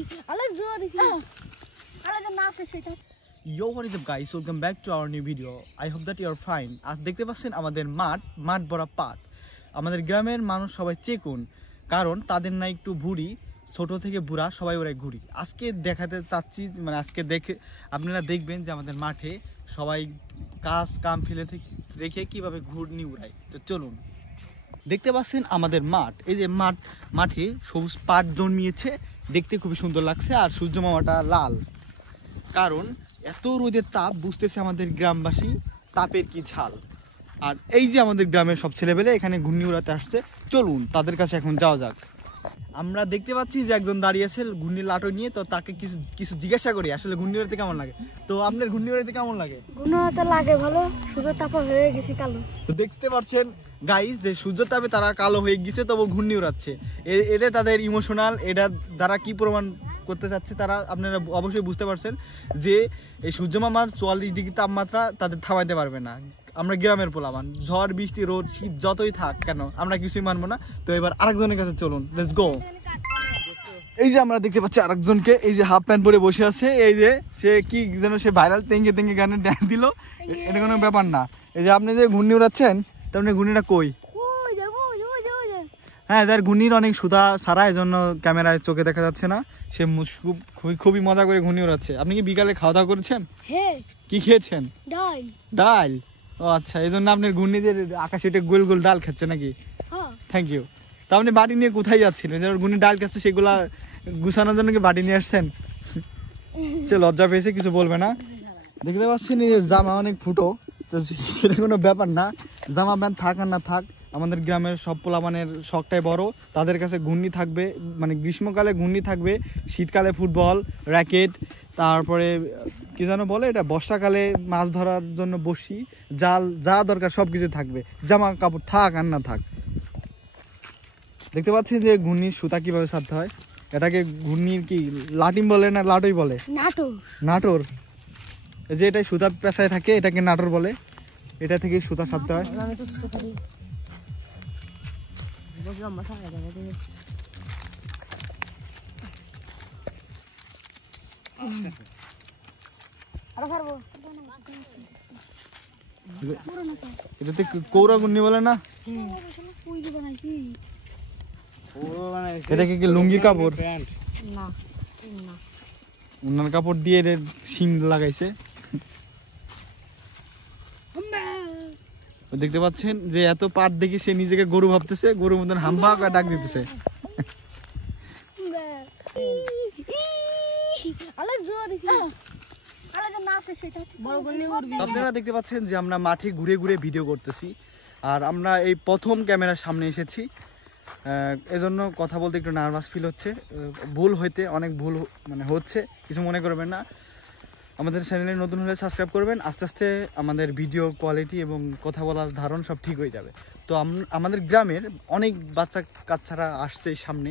Yo, what is up guys, welcome back to our new video. I hope that you are fine. আজ দেখতে পাচ্ছেন আমাদের মাঠ ভরা পাট। আমাদের গ্রামের মানুষ সবাই চেকুন, কারণ তাদের না একটু ভুঁড়ি, ছোট থেকে বুড়া সবাই ওরাই ঘুরি। আজকে দেখাতে চাচ্ছি, মানে আজকে দেখে আপনারা দেখবেন যে আমাদের মাঠে সবাই কাম ফেলে রেখে কিভাবে ঘুরনি উড়ায়। তো চলুন, দেখতে পাচ্ছেন আমাদের মাঠ। এই যে মাঠে সবুজ পাট জন্মিয়েছে, দেখতে খুবই সুন্দর লাগছে। আর সূর্য মামাটা লাল, কারণ এত রোদের তাপ, বুঝতেছে আমাদের গ্রামবাসী তাপের কি ঝাল। আর এই যে আমাদের গ্রামের সব ছেলেবেলে এখানে ঘূর্ণি উড়াতে আসছে, চলুন তাদের কাছে এখন যাওয়া যাক। আমরা দেখতে পাচ্ছি যে একজন দাঁড়িয়ে আছে ঘূর্ণির লাটো নিয়ে, তো তাকে কিছু জিজ্ঞাসা করি আসলে ঘূর্ণি উড়াতে কেমন লাগে। তো আপনার ঘূর্ণি উড়াতে কেমন লাগে? ঘূর্ণি উড়াতে লাগে ভালো, সূর্যের তাপে হয়ে গেছি কালো। তো দেখতে পাচ্ছেন গাইস যে সূর্যের তাপে তারা কালো হয়ে গেছে, তবু ঘূর্ণি উড়াচ্ছে। এটা তাদের ইমোশনাল, এটা দ্বারা কি প্রমাণ করতে চাচ্ছে তারা আপনারা অবশ্যই বুঝতে পারছেন যে এই সূর্য মামার 44 ডিগ্রি তাপমাত্রা তাদের থামাইতে পারবে না। আমরা গ্রামের পোলাবান, ঝড় বৃষ্টি রোদ শীত যতই থাক কেন আমরা কিছুই মানবো না। তো এবার আরেকজনের কাছে চলুন, লেটস গো। এই যে আমরা দেখতে পাচ্ছি আরেকজনকে, এই যে হাফ প্যান্ট পরে বসে আছে। এই যে সে কি যেন সে ভাইরাল তেঙ্গে তেঙ্গে গানের ড্যান্স দিল, এটা কোনো ব্যাপার না। এই যে আপনি যে ঘূর্ণি উড়াচ্ছেন, তার মানে ঘূর্ণিটা কই? হ্যাঁ, যার ঘূর্ণির অনেক সুতা ছাড়া, এই জন্য ক্যামেরায় চোখে দেখা যাচ্ছে না। সে খুবই মজা করে ঘূর্ণি উড়াচ্ছে। আপনি কি বিকালে খাওয়া দাওয়া করেছেন? কি খেয়েছেন? ডাল। ও আচ্ছা, এই জন্য আপনার ঘূর্ণিদের আকাশে গোল গোল ডাল খাচ্ছে নাকি? Thank you. তা আপনি বাটি নিয়ে কোথায় যাচ্ছিলেন? যারা ঘূর্ণি ডাল খাচ্ছে সেগুলা গুছানোর জন্য কি বাটি নিয়ে আসছেন? সে লজ্জা পেয়েছে, কিছু বলবে না। দেখতে পাচ্ছেন এই জামা অনেক ফুটো, তো সেটা কোনো ব্যাপার না। জামা প্যান্ট থাক আর না থাক, আমাদের গ্রামের সব পোলাপানের শখটাই বড়। তাদের কাছে ঘূর্ণি থাকবে, মানে গ্রীষ্মকালে ঘূর্ণি থাকবে, শীতকালে ফুটবল, র্যাকেট, তারপরে কি যেন বলে এটা, বর্ষাকালে মাছ ধরার জন্য বসি, জাল, যা দরকার সব কিছু থাকবে। জামা কাপড় থাক আর না থাক। দেখতে পাচ্ছি যে ঘূর্ণির সুতা কিভাবে ছাড়তে হয়। এটাকে ঘূর্ণির কি লাটিম বলে না লাটোই বলে? নাটোর। যে এটা সুতা পেঁচায় থাকে, এটাকে নাটোর বলে। এটা থেকে সুতা ছাড়তে হয়। এটাতে কৌরা ঘূর্ণি বলে না? এটাকে কি লুঙ্গি কাপড়? উনার কাপড় দিয়ে সিম লাগাইছে। দেখতে পাচ্ছেন যে এত পাট দেখি সে নিজেকে গরু ভাবতেছে, গরুর মতন হাম্বা করে ডাক দিতেছে। আপনারা দেখতে পাচ্ছেন যে আমরা মাঠে ঘুরে ঘুরে ভিডিও করতেছি, আর আমরা এই প্রথম ক্যামেরার সামনে এসেছি। এজন্য কথা বলতে একটু নার্ভাস ফিল হচ্ছে। ভুল হইতে অনেক ভুল মানে হচ্ছে, কিছু মনে করবেন না। আমাদের চ্যানেলে নতুন হলে সাবস্ক্রাইব করবেন। আস্তে আস্তে আমাদের ভিডিও কোয়ালিটি এবং কথা বলার ধারণ সব ঠিক হয়ে যাবে। তো আমাদের গ্রামের অনেক বাচ্চা কাচ্চারা আসছে সামনে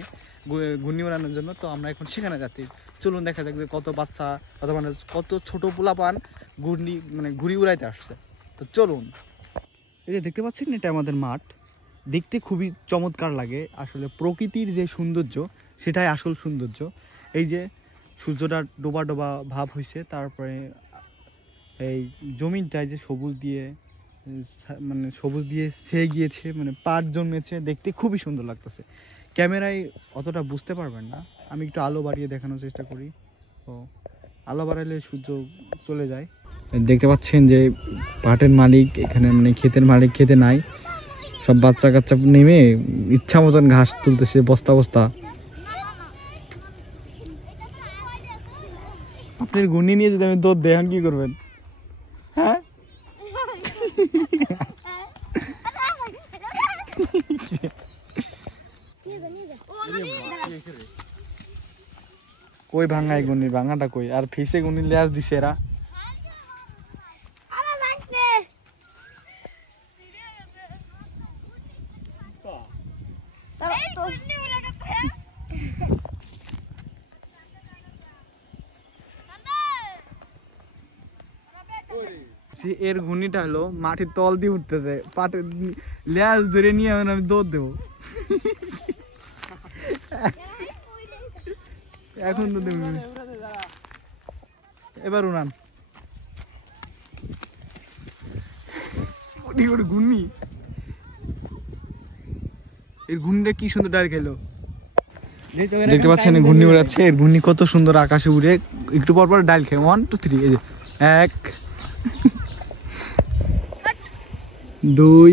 ঘূর্ণি উড়ানোর জন্য, তো আমরা এখন সেখানে যাচ্ছি। চলুন দেখা যাক যে কত বাচ্চা, কত ছোট পোলাপান ঘুড়ি উড়াইতে আসছে। তো চলুন। এই যে দেখতে পাচ্ছেন এটা আমাদের মাঠ, দেখতে খুবই চমৎকার লাগে। আসলে প্রকৃতির যে সৌন্দর্য, সেটাই আসল সৌন্দর্য। এই যে সূর্যটা ডোবা ডোবা ভাব হয়েছে, তারপরে এই জমিনটায় যে সবুজ দিয়ে ছেয়ে গিয়েছে, মানে পাট জন্মেছে, দেখতে খুবই সুন্দর লাগতেছে। ক্যামেরায় অতটা বুঝতে পারবেন না, আমি একটু আলো বাড়িয়ে দেখানোর চেষ্টা করি। ও আলো বাড়ালে সূর্য চলে যায়। দেখতে পাচ্ছেন যে পাটের মালিক এখানে, মানে ক্ষেতের মালিক খেতে নাই, সব বাচ্চা কাচ্চা নেমে ইচ্ছা মতন ঘাস তুলতেছে বস্তা বস্তা। আপনার ঘূর্ণি নিয়ে যদি আমি দৌড় দেই, এখন কি করবেন? হ্যাঁ, কই ভাঙাই ঘূর্ণির ভাঙাটা কই? আর ফিসে ঘূর্ণির লেজ দিছে এরা। এর ঘূর্ণিটা হলো মাটির তল দিয়ে উঠতেছে, পাটের লেজ ধরে নিয়ে আমি দৌড় দেবো। এখন তো এবার উনান ঘূর্ণি, এর ঘূর্ণিটা কি সুন্দর ডাল খেলো। দেখতে পাচ্ছেন ঘূর্ণি উড়াচ্ছে, এর ঘূর্ণি কত সুন্দর আকাশে উড়ে একটু পর পর ডাল খেয়ে 1 2 3 এই যে 1 2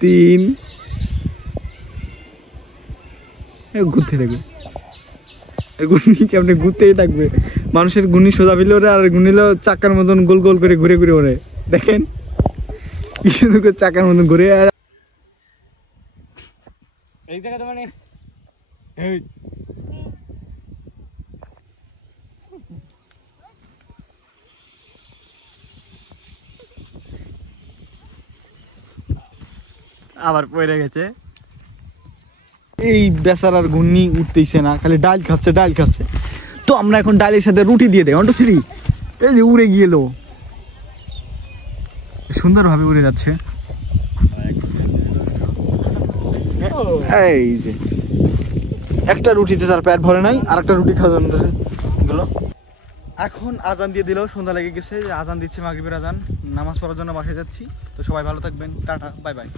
3 ঘুরতে থাকবে। ঘূর্ণি কেমনে ঘুরতেই থাকবে, মানুষের ঘূর্ণি সোজা ফেলে ওরে আর ঘূর্ণিলো চাকার মতন গোল গোল করে ঘুরে ঘুরে ওরে। দেখেন কি সুন্দর করে চাকার মতন ঘুরে। এই জায়গাটা মানে আবার পড়ে গেছে। এই বেচারার ঘূর্ণি উঠতেইছে না, খালি ডাল খাচ্ছে ডাল খাচ্ছে। তো আমরা এখন ডালের সাথে রুটি দিয়ে দেই 1 2 3 এই যে উড়ে গেল, সুন্দর ভাবে উড়ে যাচ্ছে। এই যে একটা রুটিতে তার পেট ভরে নাই, আর একটা রুটি খাওয়ার জন্য গেল। এখন আজান দিয়ে দিলেও সন্ধ্যা লেগে গেছে, আজান দিচ্ছে মাগরিবের আজান, নামাজ পড়ার জন্য বাসায় যাচ্ছি। তো সবাই ভালো থাকবেন, টাটা বাই বাই।